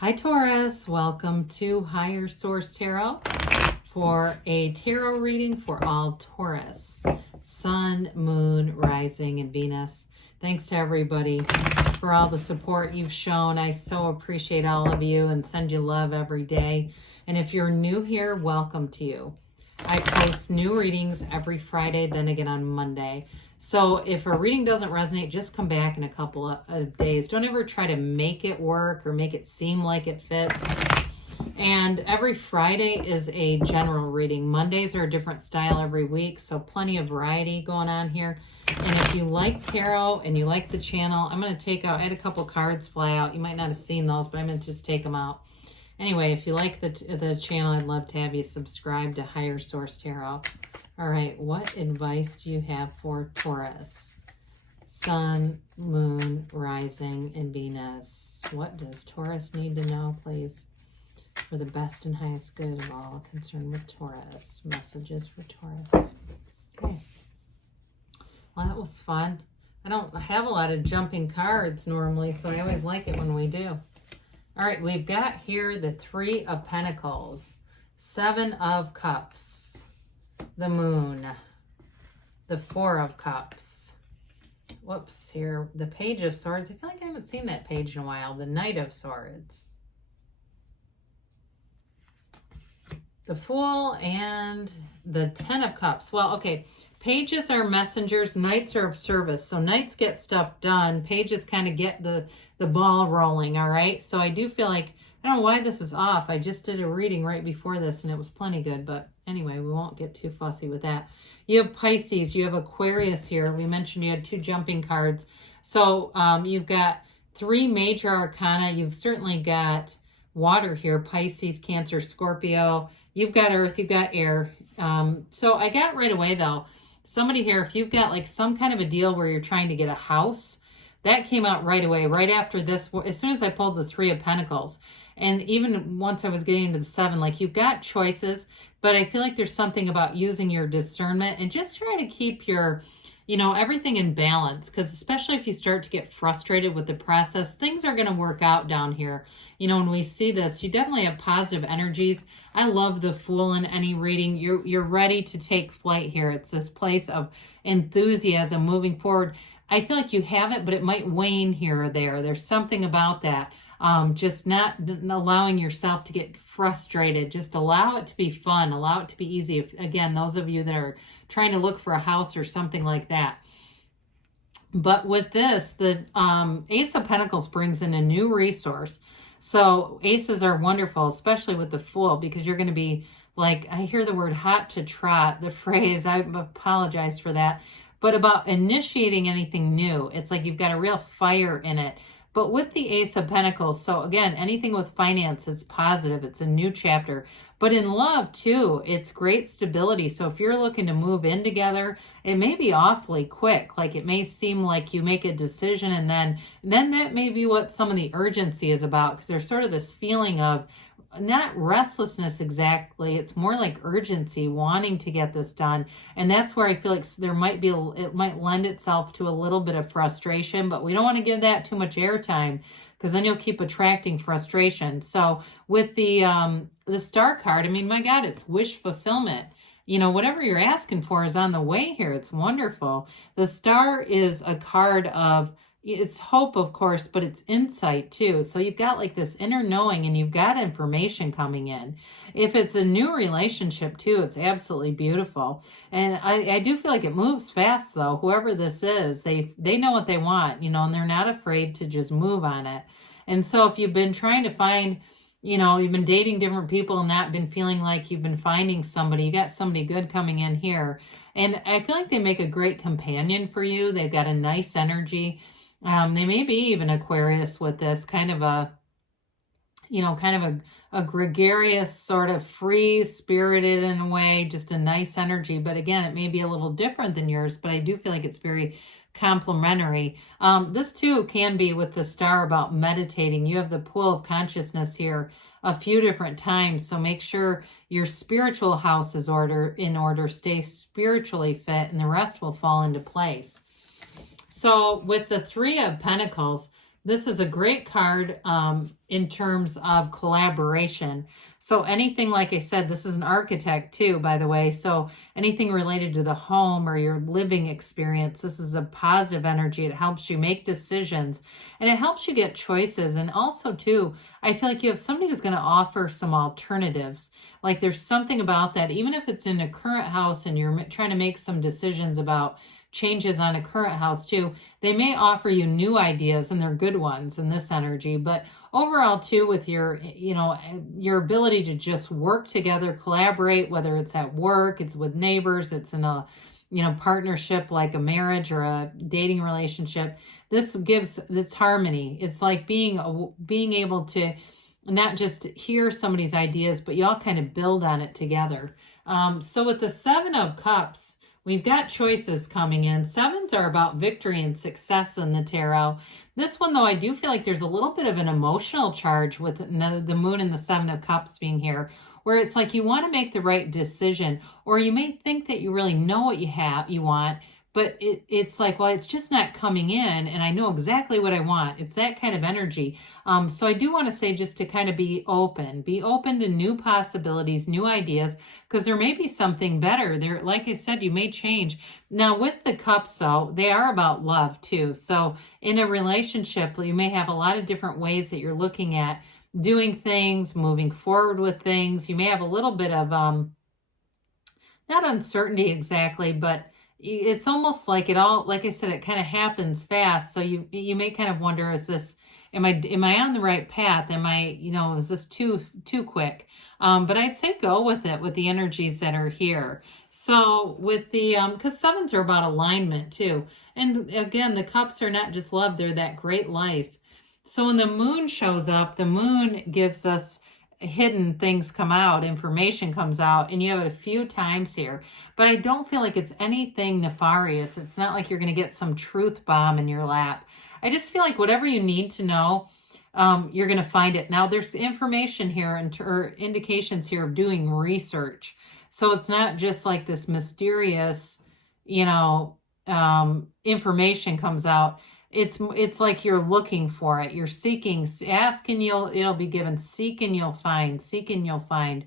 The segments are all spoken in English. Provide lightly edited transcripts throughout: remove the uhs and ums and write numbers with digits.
Hi Taurus, welcome to Higher Source Tarot for a tarot reading for all Taurus, Sun, Moon, Rising, and Venus. Thanks to everybody for all the support you've shown. I so appreciate all of you and send you love every day. And if you're new here, welcome to you. I post new readings every Friday, then again on Monday. So if a reading doesn't resonate, just come back in a couple of days. Don't ever try to make it work or make it seem like it fits. And every Friday is a general reading. Mondays are a different style every week, so plenty of variety going on here. And if you like tarot and you like the channel, I'm going to take out, I had a couple cards fly out. You might not have seen those, but I'm going to just take them out. Anyway, if you like the channel, I'd love to have you subscribe to Higher Source Tarot. All right, what advice do you have for Taurus? Sun, Moon, Rising, and Venus. What does Taurus need to know, please? For the best and highest good of all concerned with Taurus. Messages for Taurus. Okay. Well, that was fun. I don't have a lot of jumping cards normally, so I always like it when we do. All right, we've got here the Three of Pentacles, Seven of Cups, the Moon, the Four of Cups. Whoops, here, the Page of Swords. I feel like I haven't seen that page in a while. The Knight of Swords, the Fool, and the Ten of Cups. Well, okay, pages are messengers, knights are of service. So knights get stuff done. Pages kind of get the ball rolling, all right? So I do feel like, I don't know why this is off. I just did a reading right before this and it was plenty good. But anyway, we won't get too fussy with that. You have Pisces, you have Aquarius here. We mentioned you had two jumping cards. So you've got three major arcana. You've certainly got water here, Pisces, Cancer, Scorpio. You've got earth, you've got air. So I got right away though, somebody here, if you've got like some kind of a deal where you're trying to get a house, that came out right away, right after this, as soon as I pulled the Three of Pentacles. And even once I was getting into the Seven, like you've got choices, but I feel like there's something about using your discernment and just try to keep your, everything in balance. Because especially if you start to get frustrated with the process, things are going to work out down here. When we see this, you definitely have positive energies. I love the Fool in any reading. You're ready to take flight here. It's this place of enthusiasm moving forward. I feel like you have it, but it might wane here or there. There's something about that. Just not allowing yourself to get frustrated. Just allow it to be fun. Allow it to be easy. If, again, those of you that are trying to look for a house or something like that. But with this, the Ace of Pentacles brings in a new resource. So aces are wonderful, especially with the Fool, because you're going to be like, I hear the word hot to trot, the phrase, I apologize for that. But about initiating anything new, it's like you've got a real fire in it. But with the Ace of Pentacles, so again, anything with finance is positive. It's a new chapter. But in love, too, it's great stability. So if you're looking to move in together, it may be awfully quick. Like it may seem like you make a decision and then that may be what some of the urgency is about. Because there's sort of this feeling of, not restlessness exactly, it's more like urgency, wanting to get this done. And that's where I feel like there might be, it might lend itself to a little bit of frustration, but we don't want to give that too much airtime because then you'll keep attracting frustration. So with the Star card, I mean, my God, it's wish fulfillment. Whatever you're asking for is on the way here. It's wonderful. The Star is a card of, it's hope, of course, but it's insight too. So you've got like this inner knowing and you've got information coming in. If it's a new relationship too, it's absolutely beautiful. And I do feel like it moves fast though. Whoever this is, they know what they want, and they're not afraid to just move on it. And so if you've been trying to find, you've been dating different people and not been feeling like you've been finding somebody, you got somebody good coming in here. And I feel like they make a great companion for you. They've got a nice energy. They may be even Aquarius with this kind of a gregarious, sort of free-spirited in a way, just a nice energy. But again, it may be a little different than yours, but I do feel like it's very complementary. This too can be with the Star about meditating. You have the pool of consciousness here a few different times. So make sure your spiritual house is in order, stay spiritually fit, and the rest will fall into place. So with the Three of Pentacles, This is a great card in terms of collaboration. So anything, like I said, this is an architect too, by the way. So anything related to the home or your living experience, this is a positive energy. It helps you make decisions and it helps you get choices. And also too, I feel like you have somebody who's going to offer some alternatives. Like there's something about that, even if it's in a current house and you're trying to make some decisions about changes on a current house too, they may offer you new ideas and they're good ones in this energy. But overall too, with your, your ability to just work together, collaborate, whether it's at work, it's with neighbors, it's in a, partnership like a marriage or a dating relationship, this gives this harmony. It's like being able to not just hear somebody's ideas, but y'all kind of build on it together. So with the Seven of Cups, we've got choices coming in. Sevens are about victory and success in the tarot. This one, though, I do feel like there's a little bit of an emotional charge with the Moon and the Seven of Cups being here, where it's like you want to make the right decision, or you may think that you really know what you want, but it's like, well, it's just not coming in, and I know exactly what I want. It's that kind of energy. So I do want to say just to kind of be open to new possibilities, new ideas, because there may be something better there. Like I said, you may change. Now with the cups, though, they are about love too. So in a relationship, you may have a lot of different ways that you're looking at doing things, moving forward with things. You may have a little bit of, not uncertainty exactly, but it's almost like it all, like I said, it kind of happens fast. So you may kind of wonder, is this, am I on the right path? Am I, is this too quick? But I'd say go with it, with the energies that are here. So with the, because sevens are about alignment too. And again, the cups are not just love, they're that great life. So when the moon shows up, the moon gives us hidden things come out, information comes out, and you have it a few times here. But I don't feel like it's anything nefarious. It's not like you're going to get some truth bomb in your lap. I just feel like whatever you need to know, you're going to find it. Now, there's information here or indications here of doing research. So it's not just like this mysterious, information comes out. It's like you're looking for it. You're seeking, ask and it'll be given. Seek and you'll find. Seek and you'll find.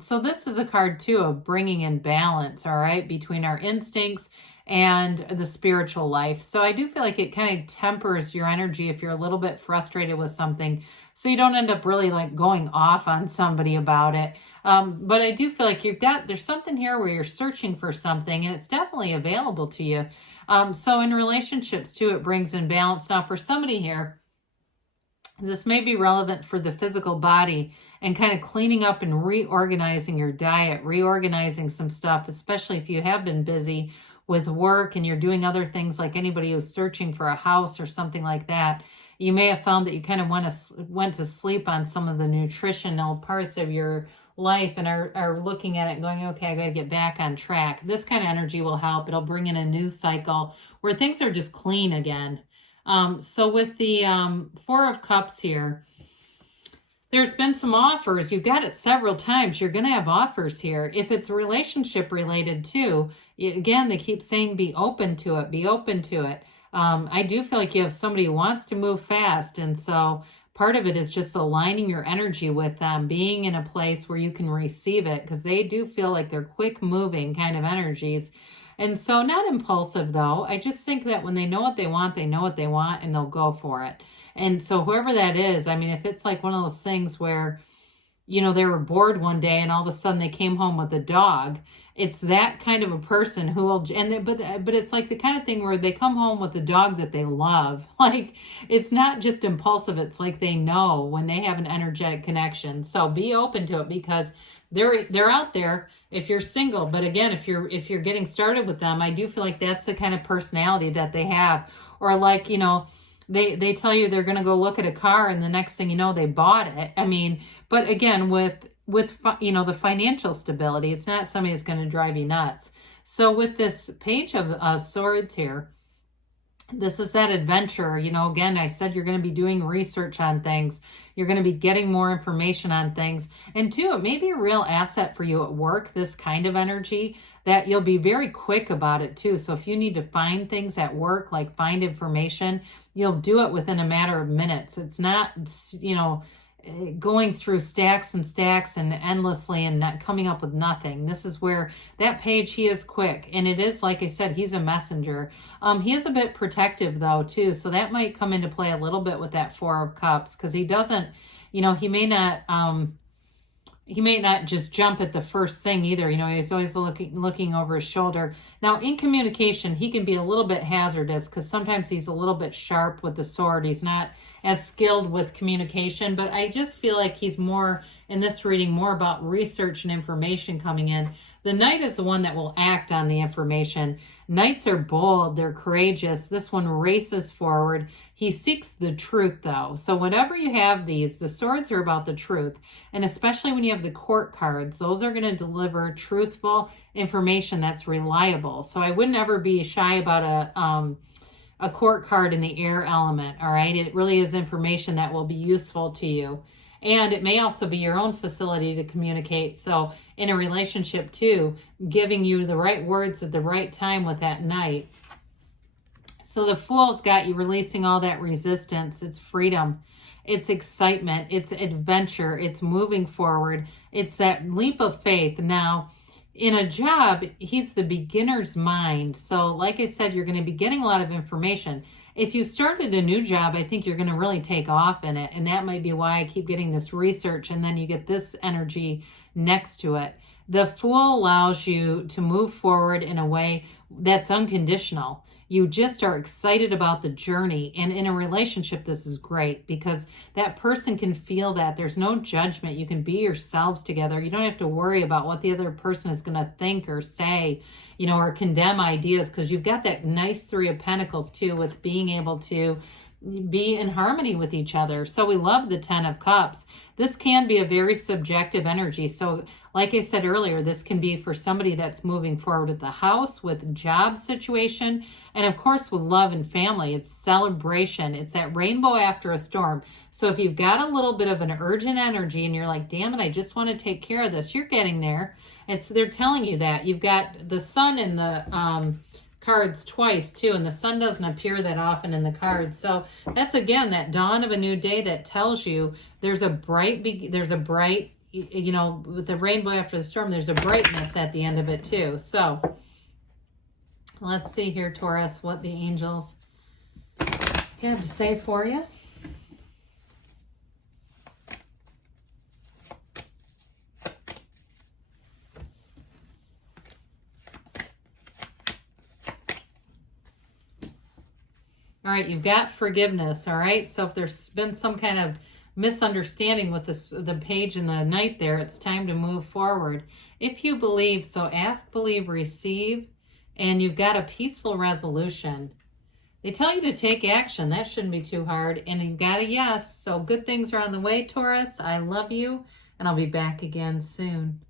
So this is a card too of bringing in balance, all right, between our instincts and the spiritual life. So I do feel like it kind of tempers your energy if you're a little bit frustrated with something, so you don't end up really like going off on somebody about it. But I do feel like there's something here where you're searching for something and it's definitely available to you. So in relationships too, it brings in balance. Now for somebody here, this may be relevant for the physical body and kind of cleaning up and reorganizing your diet, reorganizing some stuff, especially if you have been busy with work and you're doing other things, like anybody who's searching for a house or something like that. You may have found that you kind of went to sleep on some of the nutritional parts of your life and are looking at it and going, okay, I got to get back on track. This kind of energy will help. It'll bring in a new cycle where things are just clean again. So with the Four of Cups here, there's been some offers. You've got it several times. You're going to have offers here. If it's relationship related too, again, they keep saying be open to it, be open to it. I do feel like you have somebody who wants to move fast. And so part of it is just aligning your energy with them, being in a place where you can receive it, because they do feel like they're quick moving kind of energies. And so not impulsive though. I just think that when they know what they want, they know what they want and they'll go for it. And so whoever that is, I mean, if it's like one of those things where, they were bored one day and all of a sudden they came home with a dog, it's that kind of a person who will, but it's like the kind of thing where they come home with a dog that they love. Like, it's not just impulsive. It's like they know when they have an energetic connection. So be open to it, because they're out there if you're single. But again, if you're getting started with them, I do feel like that's the kind of personality that they have. Or like, they tell you they're going to go look at a car and the next thing you know, they bought it. I mean, but again, with the financial stability, it's not somebody that's going to drive you nuts. So with this Page of Swords here, This is that adventure. You know, again, I said you're going to be doing research on things. You're going to be getting more information on things. And two, it may be a real asset for you at work, this kind of energy, that you'll be very quick about it too. So if you need to find things at work, like find information, you'll do it within a matter of minutes. It's not, you know, going through stacks and stacks and endlessly and not coming up with nothing. This is where that page, he is quick. And it is, like I said, he's a messenger. He is a bit protective though too. So that might come into play a little bit with that Four of Cups, because he doesn't, you know, he may not just jump at the first thing either. You know, he's always looking over his shoulder. Now, in communication, he can be a little bit hazardous because sometimes he's a little bit sharp with the sword. He's not as skilled with communication, but I just feel like he's more, in this reading, more about research and information coming in. The Knight is the one that will act on the information. Knights are bold. They're courageous. This one races forward. He seeks the truth, though. So whenever you have these, the swords are about the truth. And especially when you have the court cards, those are going to deliver truthful information that's reliable. So I wouldn't ever be shy about a court card in the air element, all right? It really is information that will be useful to you. And it may also be your own facility to communicate. So in a relationship too, giving you the right words at the right time with that Knight. So the Fool's got you releasing all that resistance. It's freedom. It's excitement. It's adventure. It's moving forward. It's that leap of faith. Now, in a job, he's the beginner's mind. So like I said, you're going to be getting a lot of information. If you started a new job, I think you're going to really take off in it. And that might be why I keep getting this research. And then you get this energy next to it. The Fool allows you to move forward in a way that's unconditional. You just are excited about the journey. And in a relationship, this is great because that person can feel that. There's no judgment. You can be yourselves together. You don't have to worry about what the other person is going to think or say, you know, or condemn ideas, because you've got that nice Three of Pentacles too, with being able to be in harmony with each other. So we love the Ten of Cups. This can be a very subjective energy. So like I said earlier, this can be for somebody that's moving forward at the house, with job situation, and of course with love and family. It's celebration. It's that rainbow after a storm. So if you've got a little bit of an urgent energy and you're like, damn it, I just want to take care of this, you're getting there. They're telling you that. You've got the Sun in the cards twice too, and the Sun doesn't appear that often in the cards. So that's, again, that dawn of a new day that tells you there's a bright, you know, with the rainbow after the storm, there's a brightness at the end of it too. So let's see here, Taurus, what the angels have to say for you. All right, you've got forgiveness, all right? So if there's been some kind of misunderstanding with the page and the Knight there, it's time to move forward. If you believe, so ask, believe, receive, and you've got a peaceful resolution. They tell you to take action. That shouldn't be too hard. And you've got a yes. So good things are on the way, Taurus. I love you, and I'll be back again soon.